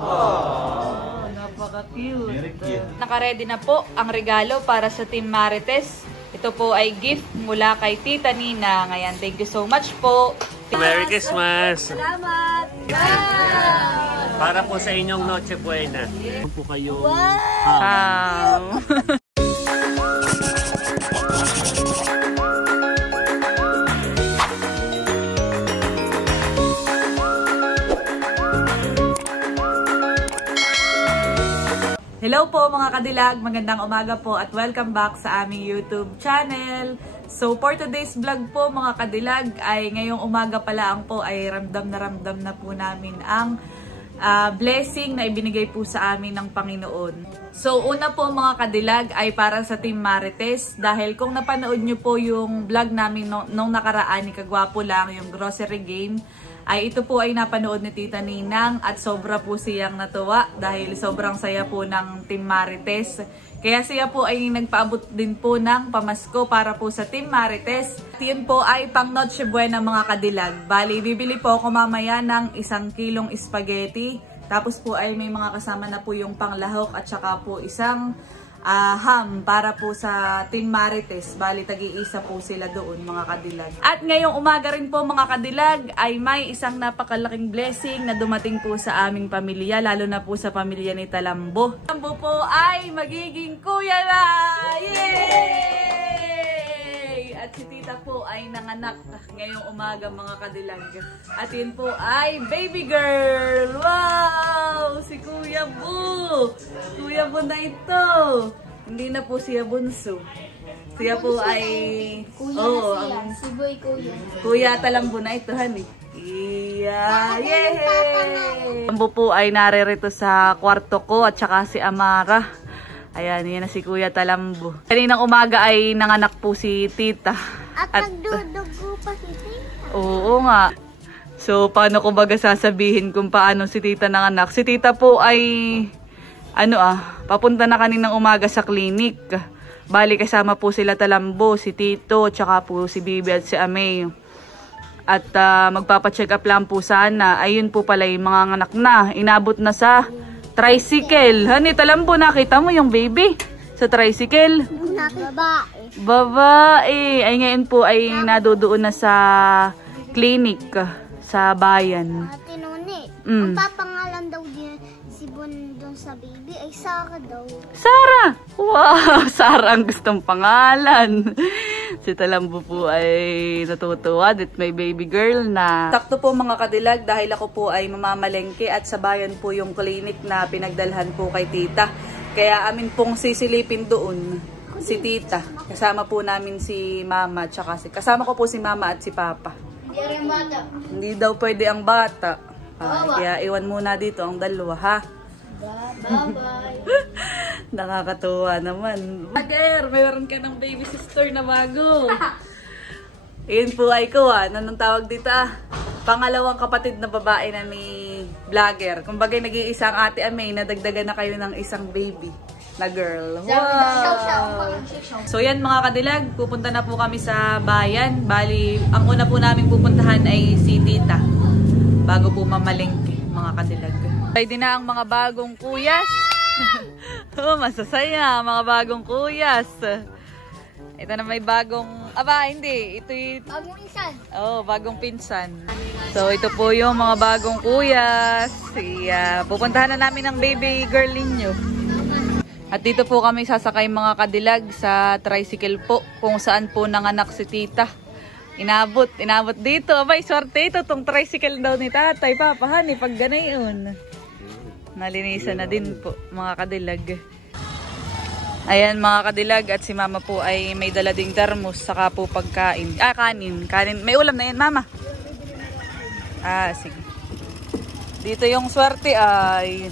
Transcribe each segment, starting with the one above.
Oh, napaka-cute. Naka-ready na po ang regalo para sa Team Marites. Ito po ay gift mula kay Tita Nina. Ngayon, thank you so much po. Merry Christmas! Salamat! Para po sa inyong Noche Buena. Po kayo. Wow! Hello po mga kadilag, magandang umaga po at welcome back sa aming YouTube channel. So for today's vlog po mga kadilag ay ngayong umaga pa lang po ay ramdam na po namin ang blessing na ibinigay po sa amin ng Panginoon. So una po mga kadilag ay para sa Team Marites dahil kung napanood nyo po yung vlog namin nung nakaraan ni Kagwapo lang, yung grocery game, ay ito po ay napanood ni Tita Ninang at sobra po siyang natuwa dahil sobrang saya po ng Team Marites. Kaya siya po ay nagpaabot din po ng pamasko para po sa Team Marites. At yun po ay pang Noche Buena mga kadilag. Bali, bibili po ako mamaya ng 1 kilong spaghetti. Tapos po ay may mga kasama na po yung panglahok at saka po isang ham para po sa Team Marites. Bali, tag-iisa po sila doon mga kadilag. At ngayong umaga rin po mga kadilag ay may isang napakalaking blessing na dumating po sa aming pamilya, lalo na po sa pamilya ni Talambo. Talambo po ay magiging kuya na! Yay! At si tita po ay nanganak ngayong umaga mga kadilag. At yun po ay baby girl! Wow! Si Kuya Bu! Kuya Bu na ito! Hindi na po siya bunso. Siya po ay... Kuya na siya. Si Boy Kuya. Kuya Talambo na ito, honey. Yeah! Yay! Talambo po ay naririto sa kwarto ko at saka si Amara. Ayan, yan na si Kuya Talambo. Kaninang umaga ay nanganak po si tita. At nagdudugo pa si tita. Oo nga. So, paano ko baga sasabihin kung paano si tita nanganak? Si tita po ay, papunta na kaninang umaga sa klinik. Bali, kasama po sila Talambo, si Tito, tsaka po si Bibi at si Amay. At magpapacheck up lang po sana. Ayun po pala yung mga anak na. Inabot na sa tricycle. Honey, Talambo, nakita mo yung baby sa tricycle? Babae. Babae. Ay, ngayon po ay nadudoon na sa clinic sa bayan. Ate Noni, ang papangalan daw din si Bon doon sa baby ay Sarah daw. Sarah! Wow! Sarah ang gustong pangalan. Si Talambo po ay natutuwa at may baby girl na. Sakto po mga kadilag dahil ako po ay mamamalengke at sa bayan po yung clinic na pinagdalhan po kay tita. Kaya amin pong sisilipin doon si tita. Kasama po namin si mama tsaka kasama ko po si mama at si papa. Hindi daw pwede ang bata. Kaya iwan muna dito ang dalawa, ha? Bye-bye. Nakakatuwa naman. Vlogger, mayroon ka ng baby sister na bago. Iyon po ay ko, Anong tawag dito, Pangalawang kapatid na babae na ni Vlogger. Kumbaga nag-iisang ate Amay, nadagdagan na kayo ng isang baby na girl. Wow! So yan mga kadilag, pupunta na po kami sa bayan. Bali, ang una po namin pupuntahan ay si tita. Bago po mamalengke mga kadilag. Ready na ang mga bagong kuyas. Masasaya, mga bagong kuyas. Ito na may bagong, hindi. Ito yung Bagong pinsan. bagong pinsan. So ito po yung mga bagong kuyas. Pupuntahan na namin ang baby girl ninyo. At dito po kami sasakay mga kadilag sa tricycle po kung saan po nanganak si tita. Inabot dito. Abay, swerte ito tong tricycle daw ni tatay. Papahan pag ganayon. Nalinisan na din po mga kadilag. Ayan mga kadilag at si mama po ay may dala ding termos saka po pagkain. Kanin. May ulam na yan mama. Sige. Dito yung swerte ay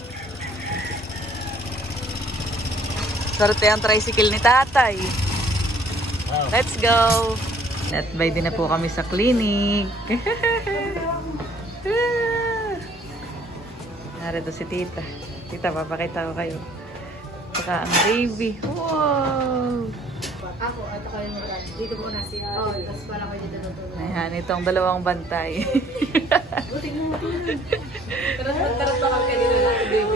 swerte ang tricycle ni tatay. Let's go! At by din na po kami sa clinic. Narito si tita. Tita, papakita ko kayo. Saka ang baby. Wow! Ako, ito kayo mo rin. Dito muna siya. Tapos pala kayo dito natulog. Ayan, itong dalawang bantay. Buti mo matulog. Tarap na kami kanina natin, baby.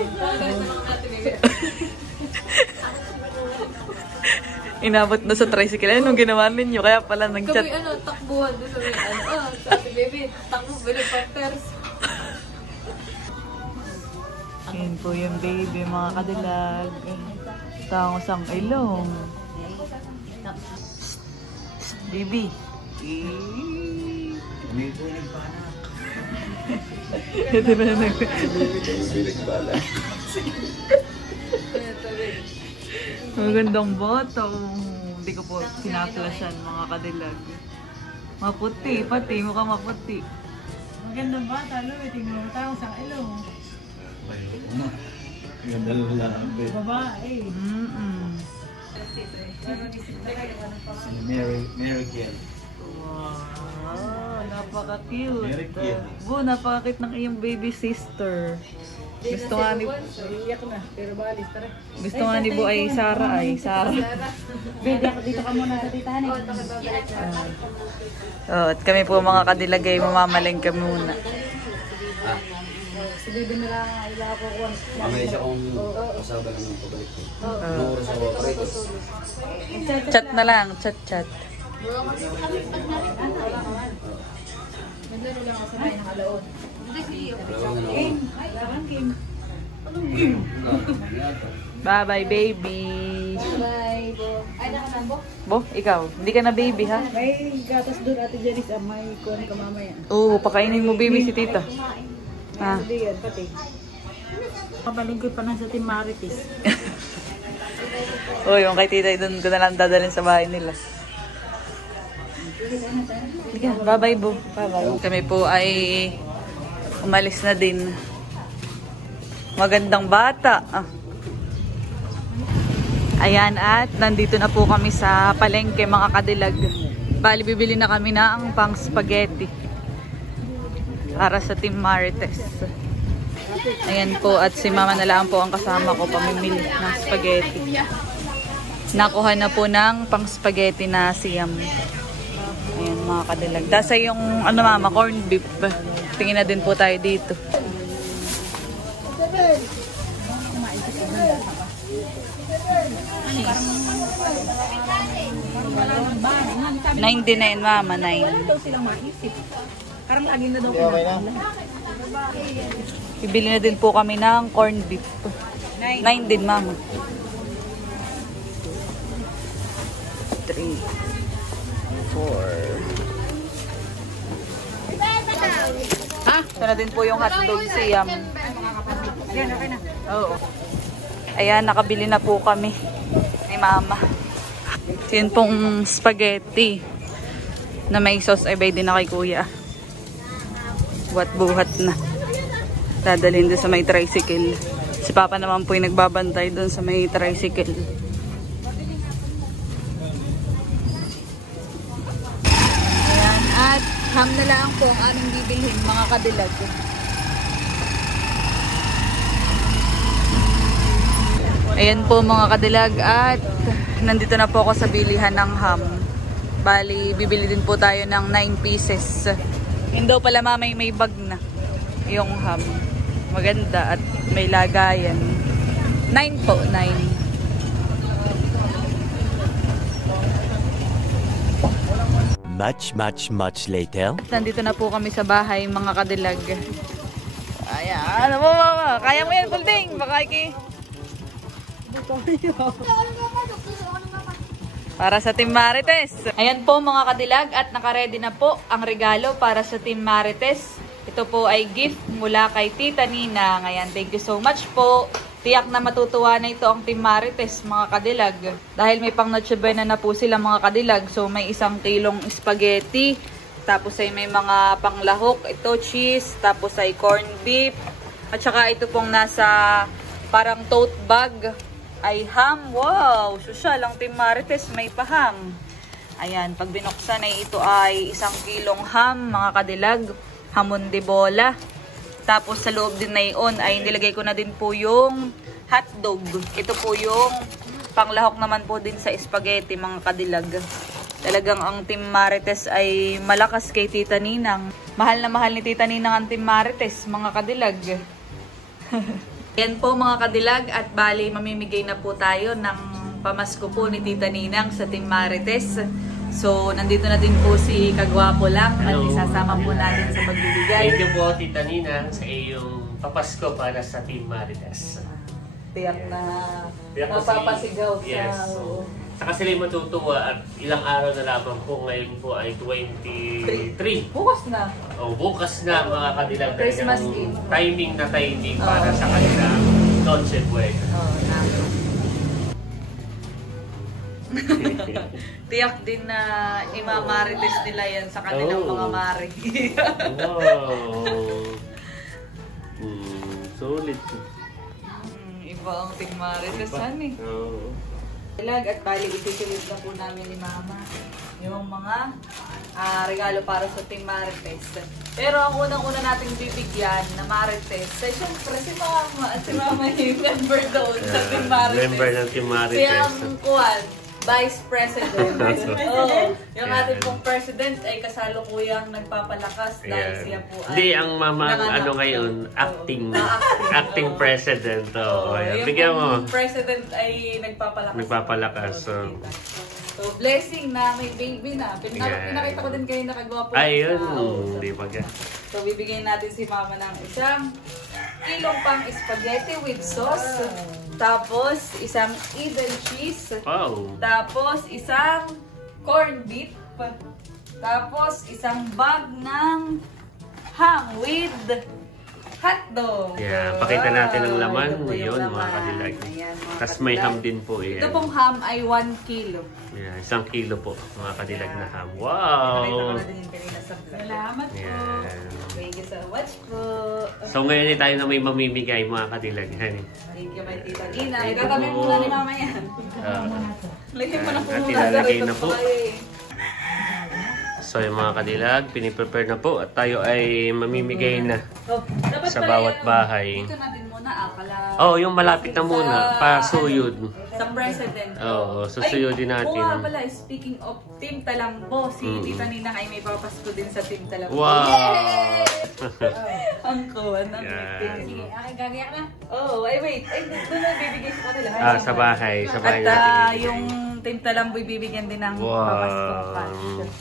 Inabot na sa tricycle. Anong ginawa ninyo? Kaya pala nag-chat. Kami takbuhan doon sa may sabi baby, takbo, bilog pampers. Ayan po yung baby, mga kadilag. Tangos ang ilong. Baby. Ito na magandang bata. Hindi ko po sinaplasyan, mga kadilag. Maputi, pati. Mukhang maputi. Magandang bata, Louie. Tingnan mo tayo sa ilong. Babae. Mary Kiel. Wow, napaka-cute. Bu, napaka-cute ng iyong baby sister. Gusto nga ni Bu ay Sarah ay Sarah. Baby, ako dito ka muna sa titahan. At kami po mga kadilag ay mamamalengke muna. Si baby nila ila ako kuwan. Mamaya siya kung kasaba lang ng pabalik ko. Anong oras ako operators? Chat na lang, chat. Maglaro lang ako sa bahay ng alaon. Bye-bye, baby. Bye, Bo. Ay, nakasan, Bo? Bo, ikaw, hindi ka na baby, ha? May gatas doon, Ate Janice. May kuwan ka mamaya. Oo, pakainin mo baby si tita. Ha? Hindi yan, pati. Kabalingkoy pa na sa Team Marites. Oo, yung kay tita, doon ko na lang dadalhin sa bahay nila. Bye-bye, Bo. Bye-bye. Kami po ay umalis na din. Magandang bata. Ayan, at nandito na po kami sa palengke, mga kadilag. Bali, bibili na kami ng pang spaghetti para sa Team Marites. Ayan po, at si mama na lang po ang kasama ko pamimili ng spaghetti. Nakuha na po ng pang spaghetti na siyam. Ayan, mga kadilag. Dasa yung mama, corned beef. Tingin na din po tayo dito. Cheese. 99, mama, 9. Ito silang maisip. Karang lagi na daw Bibili na din po kami ng corned beef. 9 din, mama. 3, 4. Ito na din po yung hotdog siyam. Yan, okay na. Oo. Ayan, nakabili na po kami ni mama. Yun pong spaghetti na may sauce ay bay din na kay kuya. Buhat-buhat na. Dadalhin doon sa may tricycle. Si papa naman po yung nagbabantay doon sa may tricycle. Ayan, at ham na lang po ang aming bibilhin, mga kadilag. Ayan po mga kadilag, at nandito na po ako sa bilihan ng ham. Bali, bibili din po tayo ng 9 pieces. Yun daw pala mamay may bag na yung ham. Maganda at may lagayan. 9 po, 9. Much later. Nandito na po kami sa bahay, mga kadilag. Ayan, ano mo mama? Kaya mo yan, Pulding. Baka iki. Para sa Team Marites. Ayan po mga kadilag, at nakaredy na po ang regalo para sa Team Marites. Ito po ay gift mula kay Tita Nina. Ayan, thank you so much po. Tiyak na matutuwa na ito ang Team Marites, mga kadilag. Dahil may pang Noche Buena na po sila, mga kadilag. So may 1 kilong spaghetti. Tapos ay may mga panglahok. Ito cheese. Tapos ay corned beef. At saka ito pong nasa parang tote bag ay ham. Wow! Sosyal ang Team Marites, may pa ham. Ayan, pag binuksan ay ito ay 1 kilong ham, mga kadilag. Hamon de bola. Tapos sa loob din na iyon ay nilagay ko na din po yung hotdog. Ito po yung panglahok naman po din sa spaghetti, mga kadilag. Talagang ang Team Marites ay malakas kay Tita Ninang. Mahal na mahal ni Tita Ninang ang Team Marites, mga kadilag. Yan po mga kadilag, at bali mamimigay na po tayo ng pamasko po ni Tita Ninang sa Team Marites. So, nandito na din po si Kagwapo lang at Hello. isasama po natin sa pagbibigay. Thank you po, Tita Nina, sa iyong papasko para sa Team Marites. Tiyak na Tiyak kasi- mapapasigaw sa... Yes. Saka sila yung matutuwa at ilang araw na lamang po ngayon po ay 23. Bukas na. O bukas na mga kadilag Christmas talagang Eve. timing na timing para sa kanilang Noche Buena. Oh, tiyak din na imamarites nila yan sa kanilang Oh. mga mari. Wow! Solid. Iba ang Team Marites, honey. Oo. Ilag at bali isusunod na po namin ni Mama yung mga regalo para sa Team Marites. Pero ang unang-una nating bibigyan na Marites, ay syempre si Mama. At si Mama yung member doon sa Team Marites. Member ng Team Marites. Siya ang kuwan, Vice President. Yung ating pong President ay kasalukuyang nagpapalakas dahil siya po ay... Hindi, ang mama ang nanganak. ano ngayon, acting Acting. president. Oh, Yung bigyan mo. pong President ay nagpapalakas. Nagpapalakas. So, blessing na may baby na. Yeah. Pinakita ko din kayo nakagawa po. Ayun, So, hindi pa ka. so, bibigyan natin si Mama ng isang kilong pang spaghetti with sauce. Tapos, isang Eden cheese. Wow. Tapos, isang corned beef. Tapos, isang bag ng ham with hotdog. Yeah, pakita natin ang laman. Ito po yung Yun, mga laman. kadilag. Ayan, mga Tapos may kadilag. ham din po. Ito Yan. pong ham ay 1 kilo. Yeah, 1 kilo po, mga kadilag na ham. Nakita ko Wow! na din yung kanina sa vlog. Salamat po. Yan. Thank you so much po. So ngayon tayo na may mamimigay, mga kadilag. Honey. Thank you, my tita Ina. Itatabi muna ni Mama yan. Lagyan mo na po At muna. ilalagay Ito na po. kayo eh. So yung mga kadilag, piniprepare na po at tayo ay mamimigay na. So, dapat Sa pala bawat yan, bahay. Dito natin muna kala. Oh, yung malapit na muna, pasuyod. Sa president. Oo, susuyodin natin. Oo nga pala, speaking of Team Talambo, si Mm. Tita Ninang ay may papasko din sa Team Talambo. Wow! Ang kuwan ng Yan. Sige, aking gagayak na. Oh, wait. Ay, doon na bibigay sa kanila. Ah, sa bahay. Sa bahay At natin ibibigay. yung Team Talambo bibigyan din ng Wow. papaskong cash.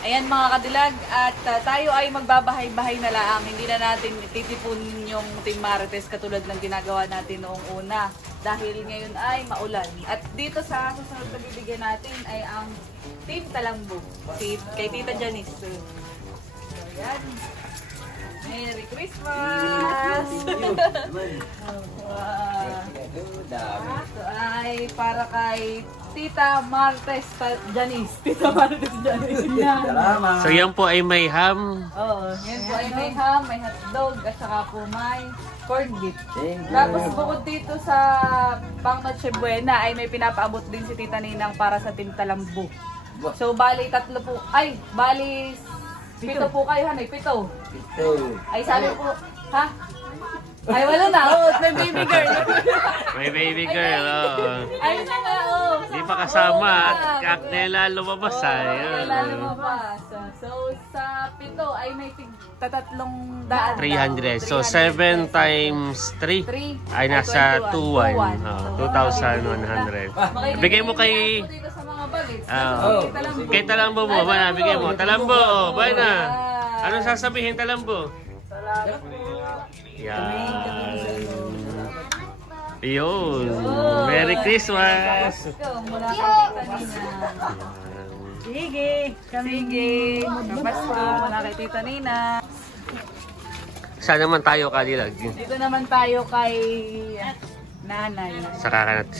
Ayan mga kadilag, at tayo ay magbabahay-bahay na lang. Hindi na natin titipon yung Team Marites katulad ng ginagawa natin noong una. Dahil ngayon ay maulan. At dito sa susunod na bibigyan natin ay ang Team Talambo. Kay Tita Janice. So, ayan. Merry Christmas! Wow. Ito ay para kay Tita Marites Janice. Tita Marites Janice. So yan po ay may ham. Oo, yan po ay may ham, may hotdog, at saka po may corned beef. Tapos bukod dito sa pang Noche Buena ay may pinapaabot din si Tita Ninang para sa Team Talambo. So bali 3 po, ay bali 7 po kayo, hanay, 7. Ay sabi po, ha? Ay wala na, oh, may baby girl. May baby girl, oh. Ay na nga, oh. Hindi pa kasama at kaknela lumabas, Kailan ayun. lumabas. So sa 7 ay may tatlong daan. 300. So 7 times 3 ay nasa 2,100. 2,100. Bigay mo kay... Dito sa mga bagets. Kay Talambo mo, ba bigay mo. Talambo, oh, ba na. Anong sasabihin, Talambo? Salamat po. Yan. Yun. Merry Christmas! Mula kay Tita Nina. Sige. Papasko mula kay Tita Nina. Saan naman tayo, Kadilag? Dito naman tayo kay nanay. Sa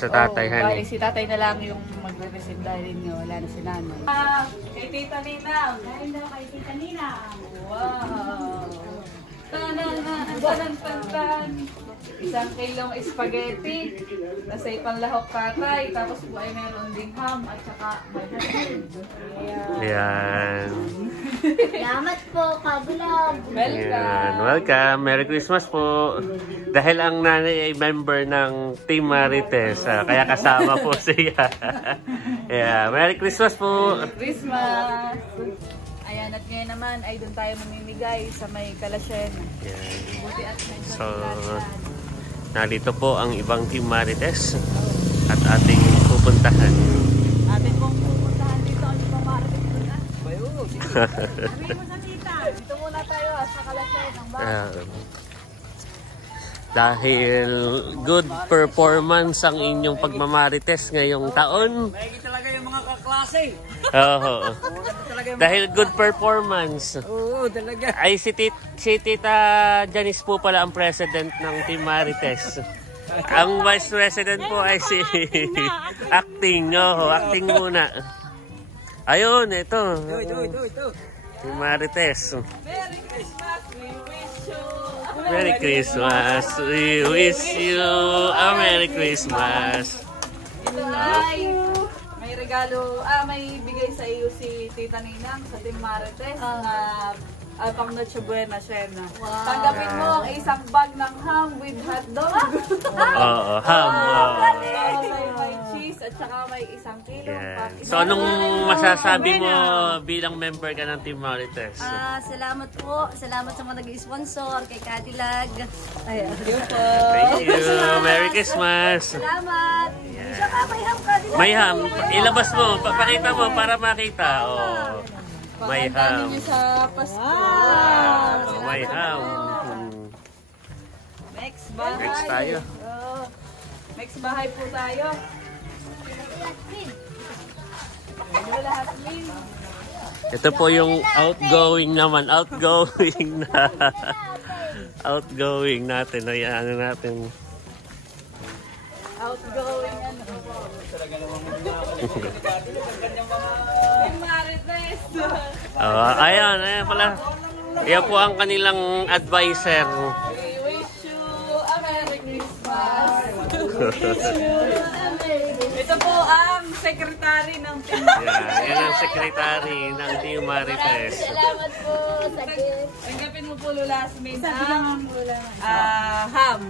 tatay, honey. Bali, si tatay na lang yung magre-receive dahil nga wala na si nanay. Kay Tita Nina. Dahil daw kay Tita Nina. Wow. Tan. Isang kilong spaghetti. Nasa ipanlahok tatay. Tapos po ay meron ding ham at saka may hotdog. Yan. Salamat po, kabulag. Yan. Welcome. Welcome. Merry Christmas po. Dahil ang nanay ay member ng Team Marites, kaya kasama po siya. Yeah. Merry Christmas po. Christmas. Ayan Ayan, at ngayon naman ay doon tayo mamimigay sa may Kalasyen. Yan. Buti at may So, narito po ang ibang Team Marites at ating pupuntahan. Atin pong pupuntahan dito ang ibang Marites doon na. Sabihin mo sa tita. Dito muna tayo sa Kalasyen ng bahay. Dahil good performance ang inyong pagmamarites ngayong taon. May talaga yung mga kaklase. Oo. Dahil good performance. Oo, talaga. Ay si Tita Janice po pala ang president ng Team Marites. Ang vice president po ay si acting. Oo, acting muna. Ayun, ito. Ito. Team Marites. Merry Christmas! We wish you! Merry Christmas. We wish you a Merry Christmas. Ito ay may regalo, may bigay sa iyo si Tita Ninang sa Team Marites na pang Noche Buena, Shena. Tanggapin mo ang isang bag ng ham with hotdog. Oo, ham. May cheese at saka may isang kilo. Yeah. So anong masasabi mo bilang member ka ng Team Marites? Salamat po. Salamat sa mga nag-sponsor kay Cadillac. Thank you. Merry Christmas. Salamat. Saka may ham Cadillac. May ham. Ilabas mo. Pakita mo para makita. Oh. May ham. Niyo sa Pasko. May ham. Next bahay. Next tayo. Next bahay po tayo. Lahat clean. Ito po yung outgoing naman. Outgoing na. Outgoing natin. Ayan, ano natin. Outgoing ano. Team Marites. Ayan pala. Yan po ang kanilang advisor. We wish you a Merry Christmas. Ito po ang secretary ng Team Marites. Yan ang secretary ng Team Marites. Salamat po sa gift. Tanggapin mo po Lulasmin ang ham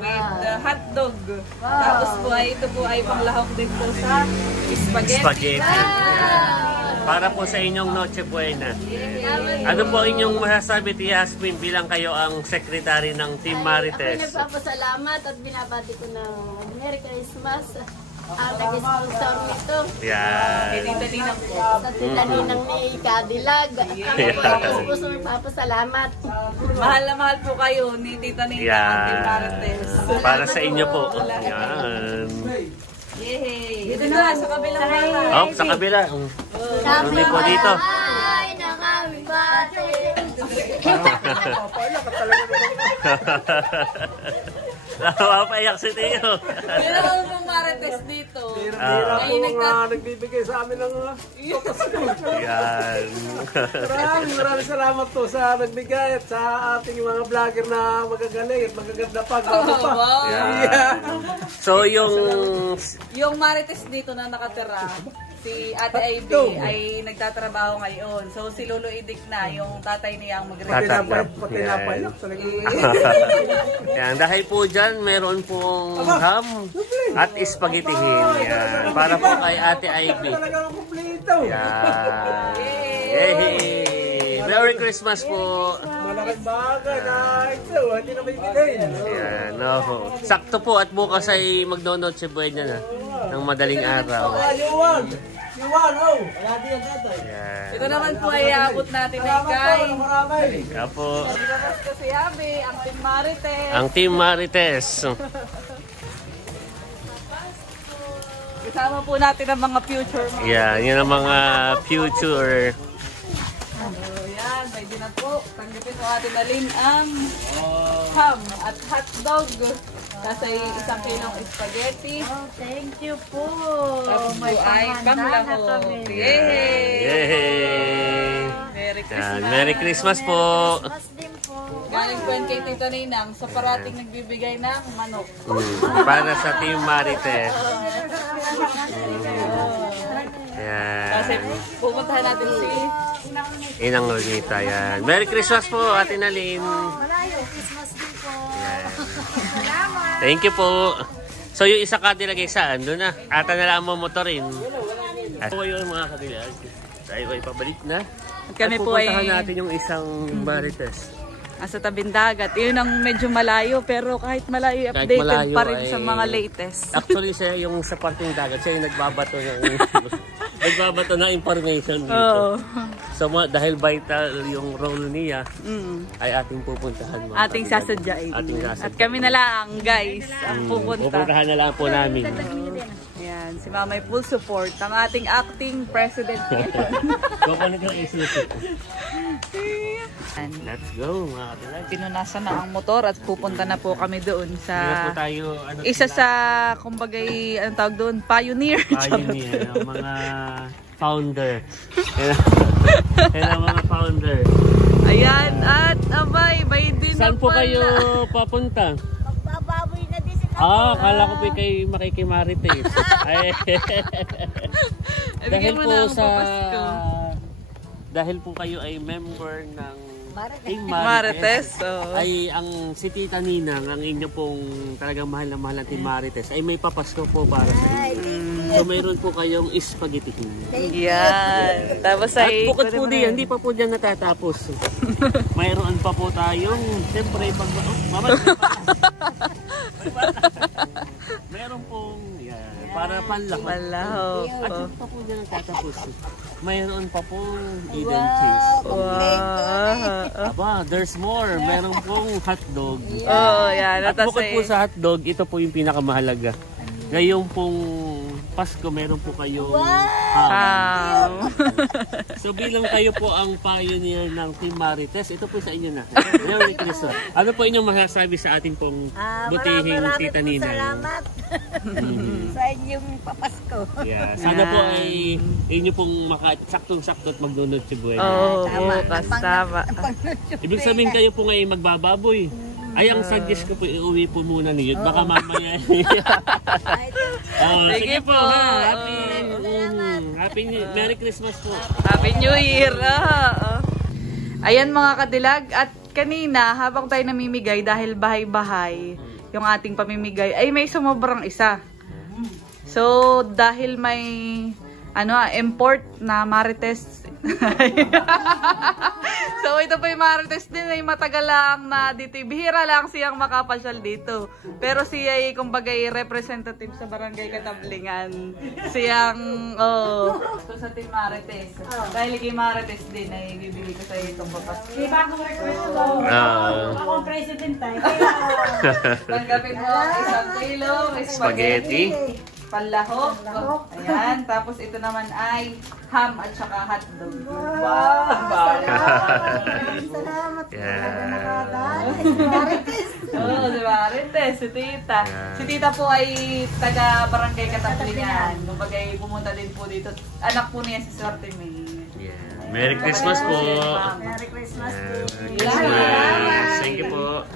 with hotdog. Tapos po ay ito po ay panglahok din po sa spaghetti. Spaghetti. Para po sa inyong Noche Buena. Ano po inyong masasabi, Tia Yasmin, bilang kayo ang secretary ng Team Ako Marites? nagpapasalamat at binabati ko ng Merry Christmas. Ang nag-sponsor nito. Yan. Kay Tita Ninang po. Sa Tita Ninang ni Cadillac. Ako po nagpapasalamat. Mahal na mahal po kayo ni Tita Ninang ang Team Marites. Para sa inyo po. Yan. Yay! Dito na, sa kabilang bahay. Oh, sa kabila. Hindi po dito. Ay, nakabate. Napapaiyak si Tio. Pero ako pong Marites dito. Ay, Nagbibigay sa amin ng Yan. Maraming salamat po sa nagbigay at sa ating mga vlogger na magagaling at magaganda pa. wow. Yan. So Yung Marites dito na nakatira, si Ate Ivy ay nagtatrabaho ngayon. So si Lolo Idik na, yung tatay niya ang Tatay. magre-report. Yan, dahil po dyan, meron pong ham at spaghettihin. Yan. Para po kay Ate Ivy. Talagang kumplito. Yan. Yay! Merry Christmas po. Malaking bagay na ito. Hindi na may bigay. Yan. Sakto po at bukas ay mag-nonoche buena na ng madaling araw. Yuwan! Wala din ang tatay. Yan. Ito naman po ay abot natin ay kay Marami. Kaya po, Nilabas ko si Abby, ang Team Marites. ang Team Marites. Kasama po natin ang mga future mga. Yan, yun ang mga future. So yan, pwede na po. Tanggapin po atin na rin ang ham at hotdog. Kasi isang kilong spaghetti. Thank you po. Tapos po ay panglaho. Yay! Yay! Merry Yan, Christmas. Merry Christmas po. Mas din po. Galing po yan kay Tita Ninang sa parating nagbibigay ng manok. Para sa Team Marites. Kasi Yan. pupuntahan natin si Inang Lolita. Yan. Merry Christmas po, Ate Nalin. Malayo, Christmas din po. Thank you po. So yung isa ka nilagay saan? Doon na. Ata na lang mo motorin. At po yun mga kabilag. tayo ay pabalik na. Kami at po ay pupuntahan natin yung isang Marites. sa tabing dagat. Yun ang medyo malayo, pero kahit malayo, Kahit updated malayo pa rin ay- sa mga latest. Actually, siya yung sa parting dagat, siya yung nagbabato ng nagbabato ng information dito. Oo. So, dahil vital yung role niya, ay ating pupuntahan. Mga Ating kaibigan. sasadyain. Ating sasadyain. At kami na lang, guys, ang pupunta. Pupuntahan na lang po namin. Yan, si Mama ay full support. Ang ating acting president. Kukunin yung isusi. Yan. Let's go, mga kadilag. Pinunasan na ang motor at pupunta na po kami doon Kaya po sa tayo, ano, isa sa, kumbagay, anong tawag doon? Pioneer. pioneer, ang mga founder. Yan ang mga founder. Ayan, at abay, bay din Saan na po pala. kayo papunta? Magbababoy na din sila. Kala ko po kay makikimarites. Ay. Bigyan mo na ang papasko. Dahil po kayo ay member ng Team Marites, oo. ay ang si Tita Ninang, ang inyo pong talagang mahal na mahal na Team Marites, ay may papasko po para sa inyo. So mayroon po kayong spaghetti. Yan. Tapos At ay... bukod po diyan, hindi pa po diyan natatapos. Mayroon pa po tayong, siyempre, pag... Oh, mama, meron pong, yan, para panlaki. Malaho. At hindi pa po diyan natatapos. Mayroon pa pong Eden cheese. Wow. Aba, there's more. Meron pong hotdog. Oo, yan. At Tapos bukod ay... po sa hotdog, ito po yung pinakamahalaga. Ngayong pong Pasko, meron po kayong ham. So bilang kayo po ang pioneer ng Team Marites, ito po sa inyo na. Merry Christmas. Ano po inyong masasabi sa ating pong butihing Tita Nina? Salamat sa inyong papasko. Yeah. Sana po ay inyo pong saktong-sakto at magnunod si Buhay. Oo, bukas. Tama. Ibig sabihin kayo po ngayon magbababoy. Ay, ang suggest ko po, iuwi po muna niyo. Baka mamaya. Sige po. Ha? Happy Merry Christmas po. Happy New Year. Ayan mga kadilag. At kanina, habang tayo namimigay, dahil bahay-bahay, yung ating pamimigay, ay may sumobrang isa. So, dahil may import na Marites. So, ito po yung Marites din ay matagal lang na dito. Bihira lang siyang makapasyal dito. Pero siya ay kumbaga representative sa Barangay Katablingan. Siyang, ito sa Team Marites. Dahil kay Marites din ay bibigay ko sa iyo itong papasko. May bagong request ko. Ako ang president tayo. Tanggapin mo ang isang kilo, spaghetti, panlahok. Ayan. Tapos ito naman ay ham at saka hotdog. Salamat. Oo, di ba? Marites, si Tita. Si Tita po ay taga Barangay Katablingan. Kumbaga pumunta din po dito. Anak po niya si Swerte May. Yeah. Merry Christmas po. Merry Christmas po. Merry Christmas. Thank you po.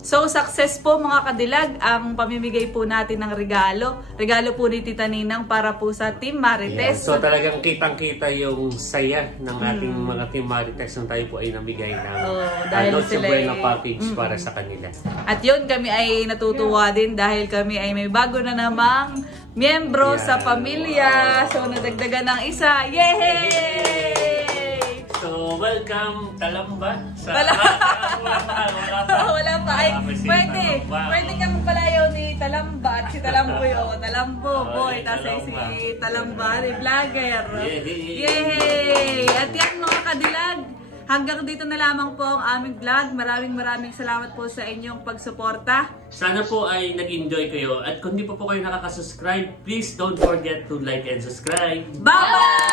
So, success po mga kadilag ang pamimigay po natin ng regalo. Regalo po ni Tita Ninang para po sa Team Marites. So talagang kitang-kita yung saya ng ating mga Team Marites nung tayo po ay namigay ng dahil Noche sila Buena ay- package para sa kanila. At yun, kami ay natutuwa din dahil kami ay may bago na namang miyembro sa pamilya. So, nadagdagan ng isa. Yay! So, welcome Talamba sa... Wala. Wala pa. Wala pa. Ay, pwede. Pwede kang palayaw ni Talamba at si Talamboy. Talambo, boy. Tapos ay si Talamba, ni vlogger. Yay! At yan mga kadilag. Hanggang dito na lamang po ang aming vlog. Maraming salamat po sa inyong pagsuporta. Sana po ay nag-enjoy kayo. At kung di pa po kayo nakaka-subscribe, please don't forget to like and subscribe. Bye-bye!